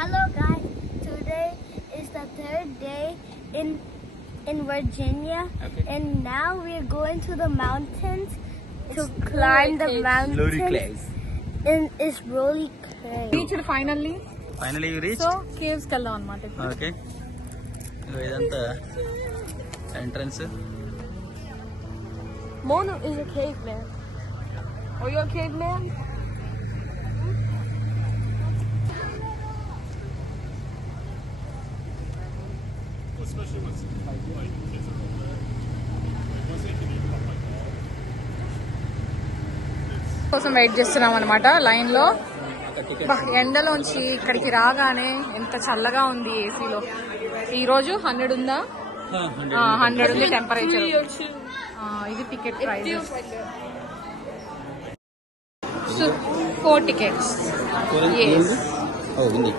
Hello guys, today is the third day in Virginia, and now we're going to the mountains to climb the mountains. And it's really crazy. Reached finally. Finally you reached? So caves kellam anamata. Okay. Idantha entrance. Mona is a caveman. Are you a caveman? కోసం wait చేస్తున్నాం అనమాట line లో. ఎండలోంచి ఇక్కడికి రాగానే ఎంత చల్లగా ఉంది ఏసీలో. ఈ రోజు 100 ఉందా? 100 ఉంది టెంపరేచర్. ఇది ticket price. 4 tickets. Yes. Oh, hindi.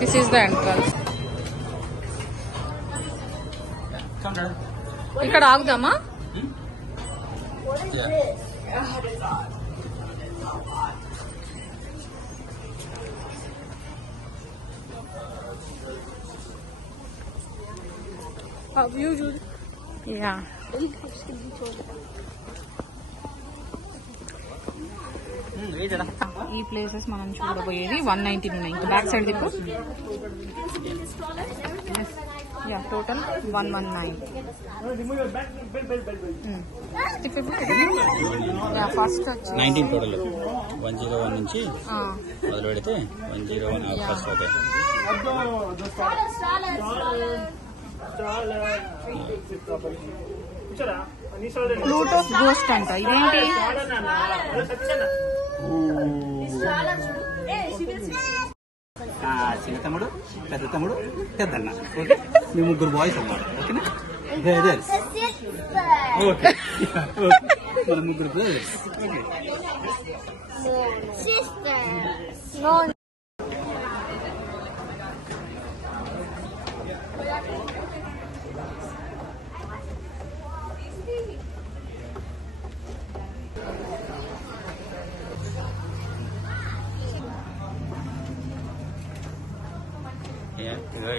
This is the entrance. Come down. ఇక్కడ ఆగుదామా? What is this? Usually. Yeah. ఈ ప్లేసెస్ మనం చూడబోయేది 199. బ్యాక్ సైడ్ దిక్కు. Yeah total 119. ఫస్ట్ వచ్చి 19 టోటల్. 101 నుంచి మొదలు పెడితే 101 ఫస్ట్ అవుతాయి. ప్లూటోస్ గోస్ట్ అంట. ఇదేంటి? చిన్న తమ్ముడు, పెద్ద తమ్ముడు, పెద్దన్న. ఓకే, మీ ముగ్గురు బాయ్స్ అన్నమాట. ఓకేనా? బ్రదర్స్. ఓకే, మన ముగ్గురు బ్రదర్స్. ఓకే. No.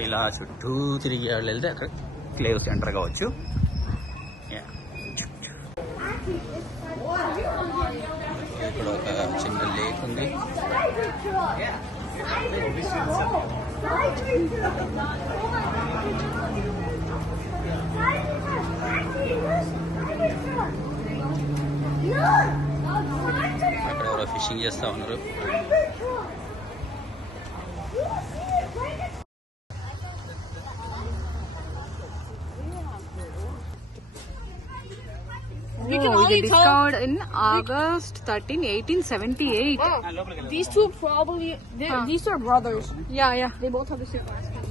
ఇలా చుట్టూ తిరిగి వెళ్తే అక్కడ క్లేవ్ సెంటర్ కావచ్చు. ఇక్కడ ఒక చిన్న లేక్ ఉంది. అక్కడ ఎవరో ఫిషింగ్ చేస్తా ఉన్నారు. It discovered in August 13, 1878. These two probably, these are brothers. Yeah. They both have the same last name.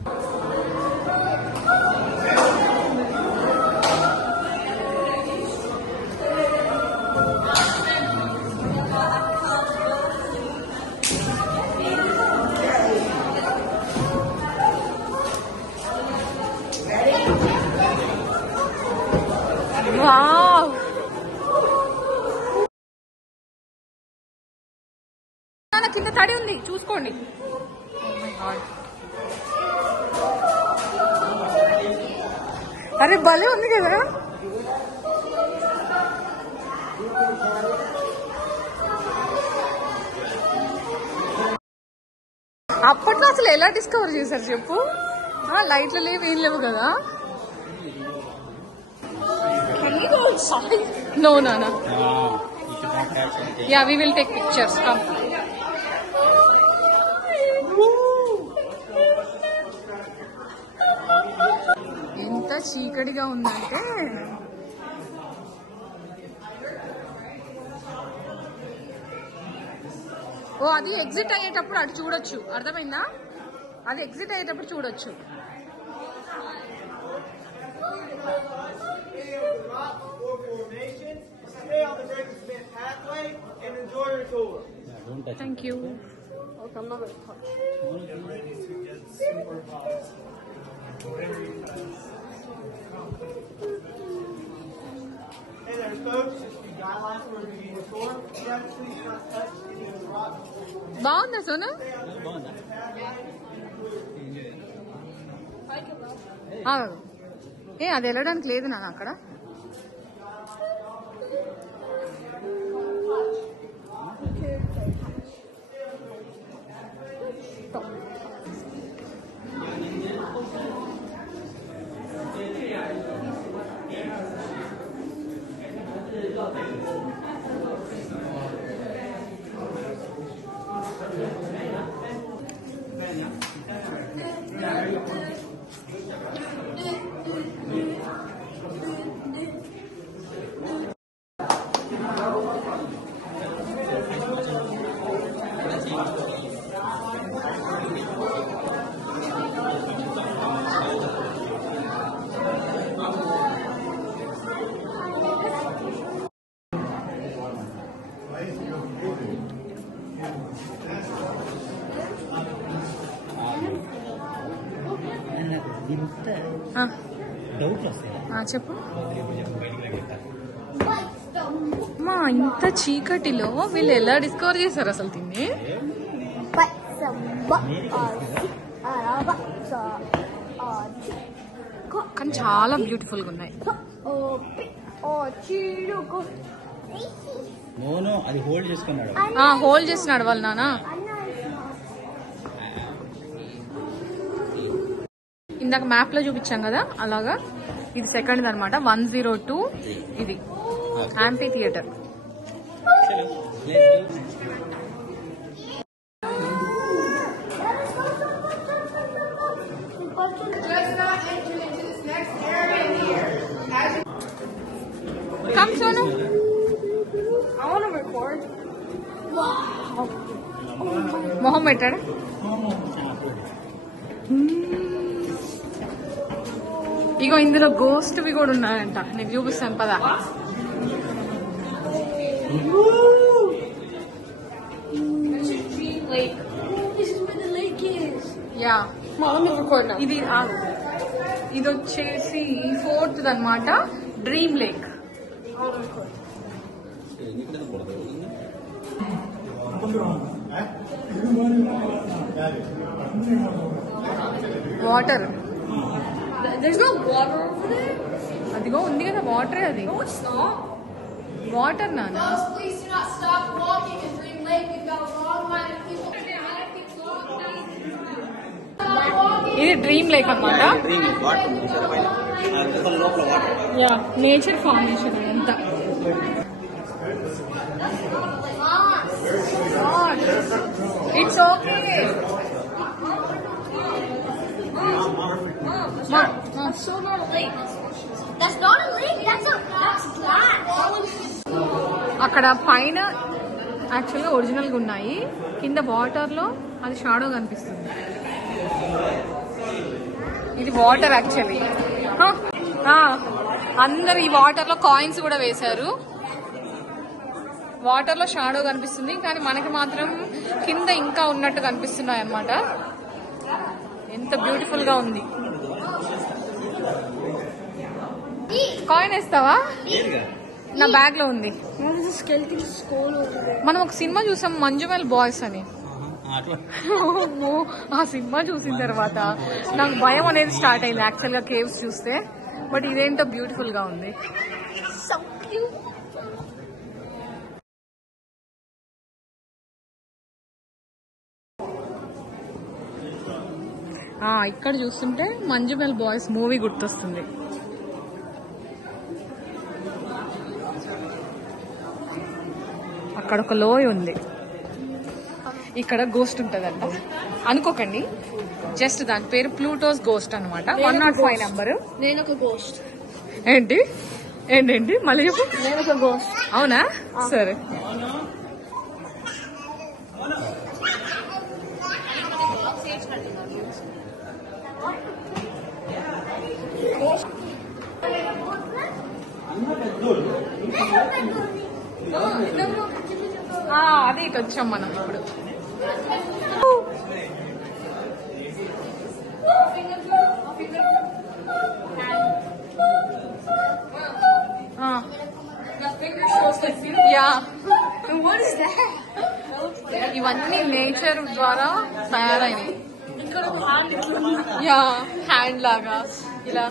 Wow. కింద తడి ఉంది, చూసుకోండి. అరే భలే ఉంది కదా. అప్పట్లో అసలు ఎలా డిస్కవర్ చేశారు చెప్పు? లైట్లు లేవు, ఏం లేవు కదా. No, Nana. Yeah, we will take pictures. Come. ఎంత చీకటిగా ఉందంటే అది ఎగ్జిట్ అయ్యేటప్పుడు అటు చూడొచ్చు. అర్థమైందా? అది ఎగ్జిట్ అయ్యేటప్పుడు చూడొచ్చు. Thank you. Okay, I'm not going to touch. Hey there, folks. బాగుందా సోను? ఏ అది వెళ్ళడానికి లేదు నాన్న అక్కడ. చెప్పు. మా ఇంత చీకటిలో వీళ్ళు ఎలా డిస్కవర్ చేశారు అసలు తిని? కానీ చాలా బ్యూటిఫుల్ గా ఉన్నాయి. హోల్డ్ చేస్తున్నాడు వాళ్ళ నాన్న. ఇందాక మ్యాప్ లో చూపించాం కదా అలాగా ఇది సెకండ్ అనమాట. 102 ఇది యాంపీ theatre. Come, Sonu. I want to record. Wow. మొహం పెట్టాడా? ఇగో ఇందులో గోస్ట్వి కూడా ఉన్నాయంట. నీకు చూపిస్తాను పదా. యా ఇది ఇది వచ్చేసి 4th అనమాట. Dream lake. వాటర్. అదిగో ఉంది కదా వాటర్. అది వాటర్ నాన్న. ఇది డ్రీమ్ లేక్ అన్నమాట. నేచర్ ఫార్మేషన్ అంతా. It's okay. అక్కడ పైన యాక్చువల్గా ఒరిజినల్ గా ఉన్నాయి. కింద వాటర్ లో అది షాడో కనిపిస్తుంది. ఇది వాటర్ యాక్చువల్లీ. అందరు ఈ వాటర్ లో కాయిన్స్ కూడా వేశారు. వాటర్ లో షాడో కనిపిస్తుంది కానీ మనకి మాత్రం కింద ఇంకా ఉన్నట్టు కనిపిస్తున్నాయి అన్నమాట. ఎంత బ్యూటిఫుల్ గా ఉంది. కాయిన్ వేస్తావా? నా బ్యాగ్ లో ఉంది. మనం ఒక సినిమా చూసాం మంజుమల్ బాయ్స్ అని. ఆ సినిమా చూసిన తర్వాత నాకు భయం అనేది స్టార్ట్ అయింది యాక్చువల్ గా కేవ్స్ చూస్తే. బట్ ఇదేంటో బ్యూటిఫుల్ గా ఉంది. ఇక్కడ చూస్తుంటే మంజుమల్ బాయ్స్ మూవీ గుర్తొస్తుంది. అక్కడ ఒక లోయ ఉంది. ఇక్కడ గోస్ట్ ఉంటదంట. అనుకోకండి, జస్ట్ దాని పేరు ప్లూటోస్ గోస్ట్ అనమాట. 105 నెంబరు. నేను ఒక గోస్ట్. ఏంటి ఏంటండి మళ్ళీ చెప్పు. నేను ఒక గోస్ట్. అవునా? సరే. అది ఇటు వచ్చాం మనం ఇప్పుడు. యా ఇవన్నీ నేచర్ ద్వారా తయారైనవి. యా హ్యాండ్ లాగా ఇలా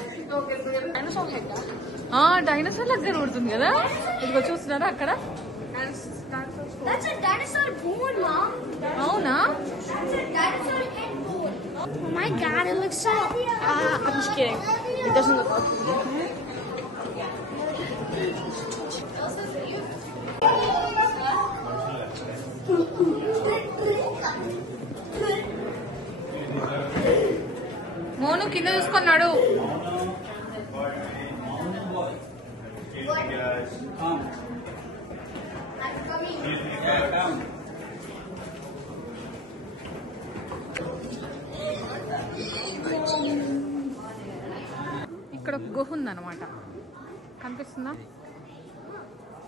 డైనోసార్ లాగా కనబడుతుంది కదా. ఇదిగో చూస్తున్నారా అక్కడ. అవునా? Oh my god, it looks so... I'm just kidding. It doesn't look okay. Monu కింద చూసుకున్నాడు. ఇక్కడ ఒక గుహ ఉందన్నమాట. కనిపిస్తుందా?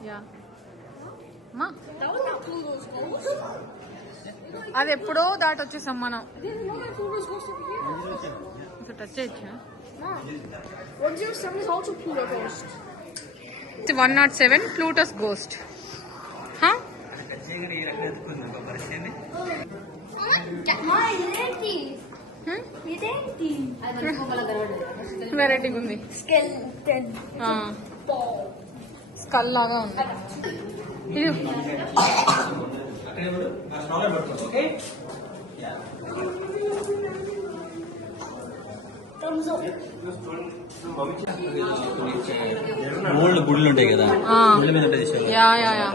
యా మా అది ఎప్పుడో దాటి వచ్చేసాం మనం. టచ్ చేయొచ్చా? 107 ప్లూటోస్ గోస్ట్. వెరైటీగా ఉంది. స్కల్ లాగా ఉంది. ఇది ఓల్డ్ గుళ్ళు ఉంటాయి కదా. యా యా యా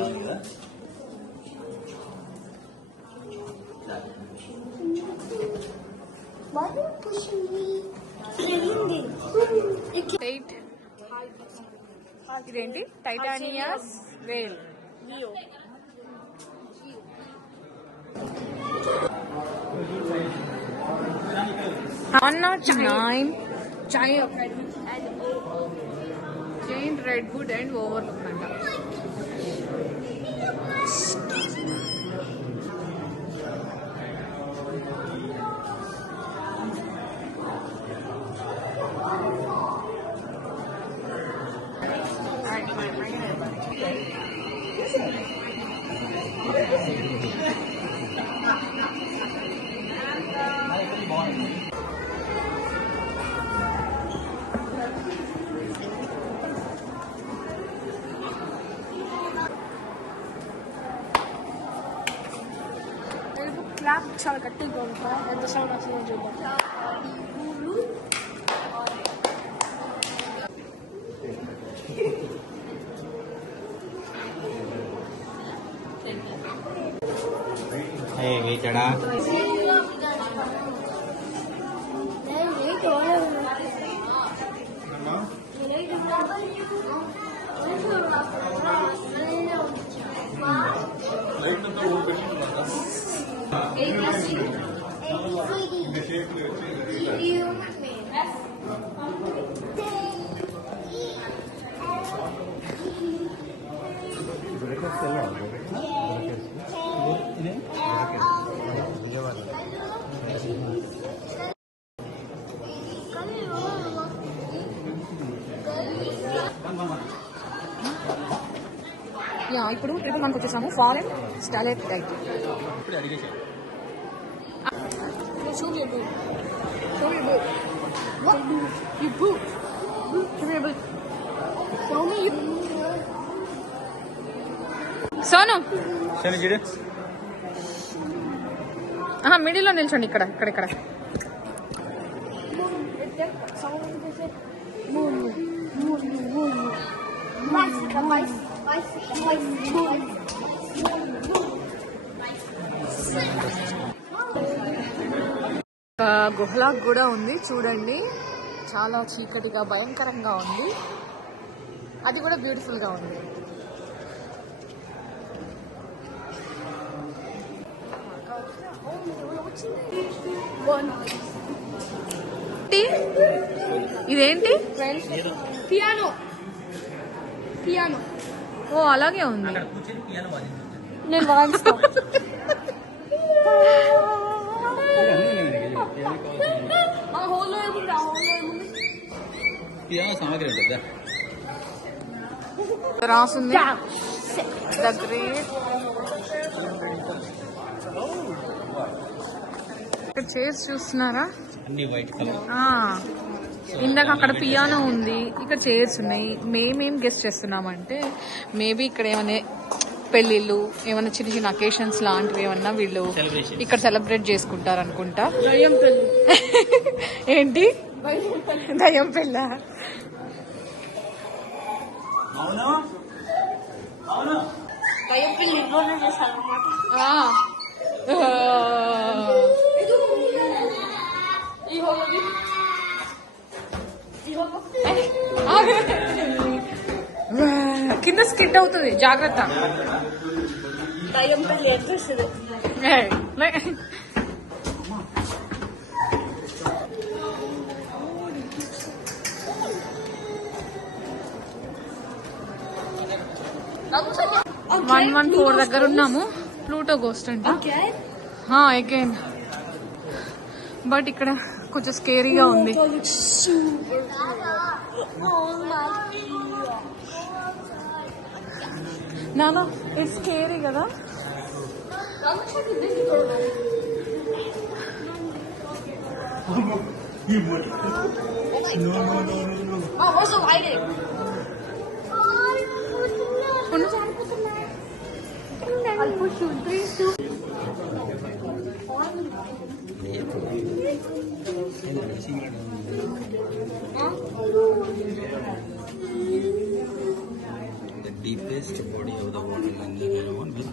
ఇదేంటి? టైటానియస్ వేల్. Giant redwood and overlook అంట. క్లాప్ చాలా గట్టిగా ఉంటా. ఎంత సౌండ్ వస్తుందో చూద్దాం. ఇప్పుడు ట్రిపుల్ మనకు వచ్చేసాము. ఫారెన్ స్టాలెట్ డైట్. సోను మిడిల్ లో నిల్చోండి. ఇక్కడ ఇక్కడ ఇక్కడ గుహలా కూడా ఉంది చూడండి. చాలా చీకటిగా భయంకరంగా ఉంది. అది కూడా బ్యూటిఫుల్ గా ఉంది. ఇదేంటి? పియానో. పియానో. ఓ అలాగే ఉంది. నేను వాయిస్తా. రాసుంది ద గ్రేట్. ఇక్కడ చైర్స్ చూస్తున్నారా? ఇందాక అక్కడ పియానో ఉంది, ఇక్కడ చైర్స్ ఉన్నాయి. మేమేం గెస్ట్ చేస్తున్నామంటే మేబీ ఇక్కడ ఏమైనా పెళ్లిళ్ళు, ఏమైనా చిన్న చిన్న అకేషన్స్ లాంటివి ఏమన్నా వీళ్ళు ఇక్కడ సెలబ్రేట్ చేసుకుంటారు అనుకుంటా. ఏంటి దయ్యం పెళ్ళ? దయ్యం పెళ్లి ఇంట్లోనే చేస్తారన్నమాట. కింద స్కిడ్ అవుతుంది, జాగ్రత్త. దయ్యం పెళ్లి ఎట్లా? 114 దగ్గర ఉన్నాము. ప్లూటో గోస్ట్ అంట అగైన్. బట్ ఇక్కడ కొంచెం స్కేరీగా ఉంది. నానా ఇట్స్ స్కేరీ కదా. The deepest body of the water in the Nile with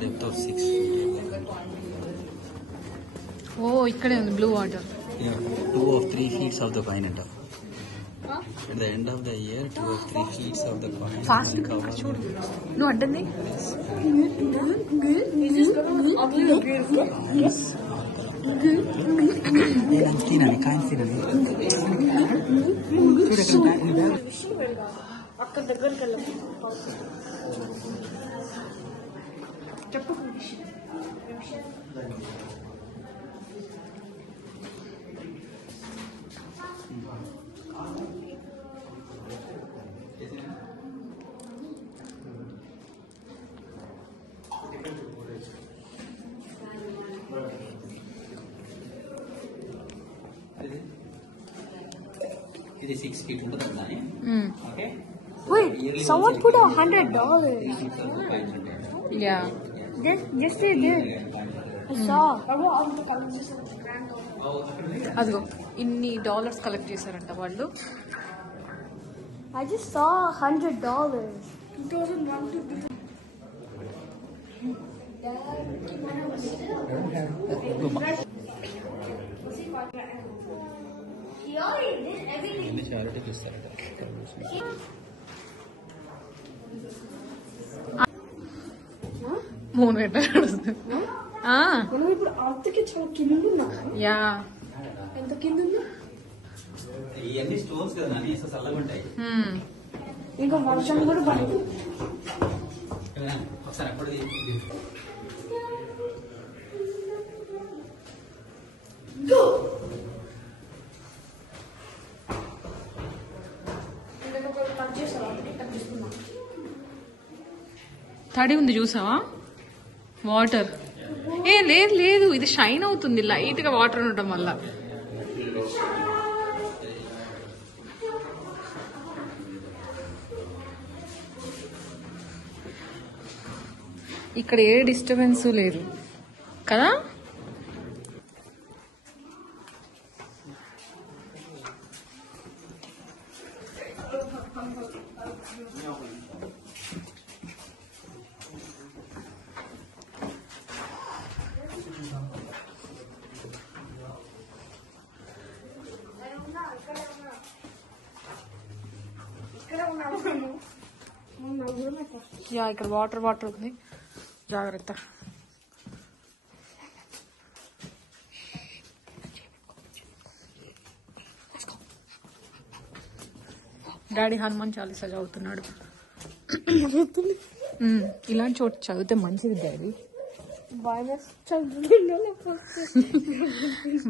depth of 6 feet. Oh, ikkade undi blue water. Yeah, 2 of 3 feet of the pine and at the end of the year 2 of 3 feet of the pine fast చూడు నువ్వు అడ్డంది. అక్కడ దగ్గరికి వెళ్ళాం. చెప్పు. ఇది 6 feet ఉంటుందండి. Okay. Wait, someone put $100. Yeah. Just they did. I saw. అదిగో ఇన్ని డాలర్స్ కలెక్ట్ చేశారంట వాళ్ళు. I just saw $100. 2001 to 2000. He already did everything. ఎన్ని చారిటీకి ఇస్తారట. మూడు పెట్టాడు. మనం ఇప్పుడు అంతకి చాలా కింద ఉన్నా. యా ఎంత కింద ఉన్నా? ఇవన్నీ స్టోన్స్ కదా అని చల్లగా ఉంటాయి. ఇంకా వర్షం కూడా పడదు. ఒకసారి అప్పుడు తడి ఉంది చూసావా వాటర్. లేదు లేదు ఇది షైన్ అవుతుంది లైట్ గా వాటర్ ఉండటం వల్ల. ఇక్కడ ఏ డిస్టర్బెన్స్ లేదు కదా. యా ఇక్కడ వాటర్ వాటర్ ఉంది, జాగ్రత్త. డాడీ హనుమాన్ చాలీసా చదువుతున్నాడు. ఇలాంటి చోటు చదివితే మంచిది డాడీ.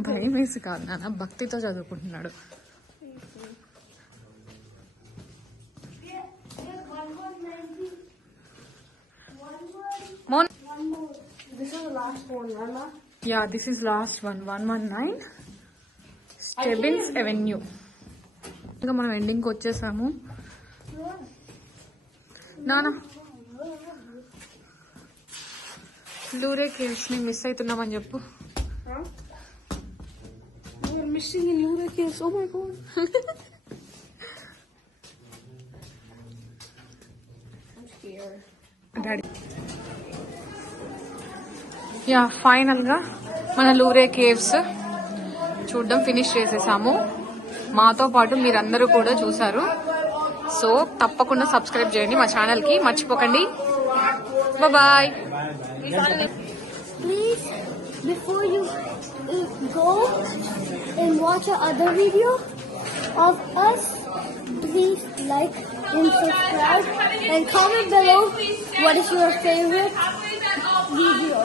భయం వేసి కాదు నాన్న, భక్తితో చదువుకుంటున్నాడు. This is the last one, Mama. Yeah, this is last one. 119 Stebbins Avenue. ఇంకా మనం ఎండింగ్కి వచ్చేసాము. నానా లూరే కేవ్స్ ని మిస్ అవుతున్నామని చెప్పు. We're missing in Lure Caves. Oh my god. I'm scared. Daddy. Yeah, final గా మన లూరే కేవ్స్ చూడడం ఫినిష్ చేసేసాము. మాతో పాటు మీరందరూ కూడా చూసారు. సో తప్పకుండా సబ్స్క్రైబ్ చేయండి మా ఛానల్ కి, మర్చిపోకండి. Bye. Please, before you go and watch our other video of us, please like and subscribe and comment below what is your favorite video.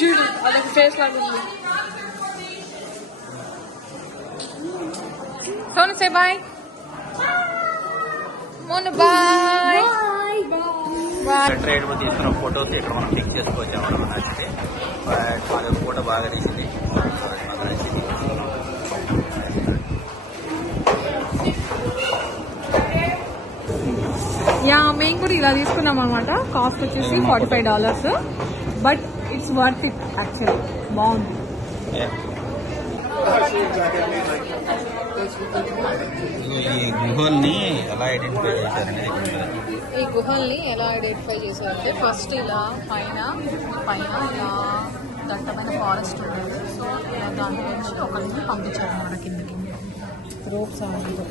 Judy, I face like this. Sonu, say bye. Monu, bye. Bye. Train లో తీసుకున్న photos ఇక్కడ మనం click చేసుకోవచ్చు అన్నమాట. మాది photo బాగా తీసింది. Yeah, మేము కూడా ఇలా తీసుకున్నాం అనమాట. కాస్ట్ వచ్చేసి $45. But it's worth it actually. బాగుంది. ఈ గుహల్ని ఎలా ఐడెంటిఫై చేశారనేది ఈ గుహల్ని ఎలా ఐడెంటిఫై చేశారంటే ఫస్ట్ ఇలా పైన ఇలా దట్టమైన ఫారెస్ట్ ఉండేది. సో ఇలా దాని నుంచి ఒకరిని పంపించారు మన కిందకి రోప్ సహాయంతో.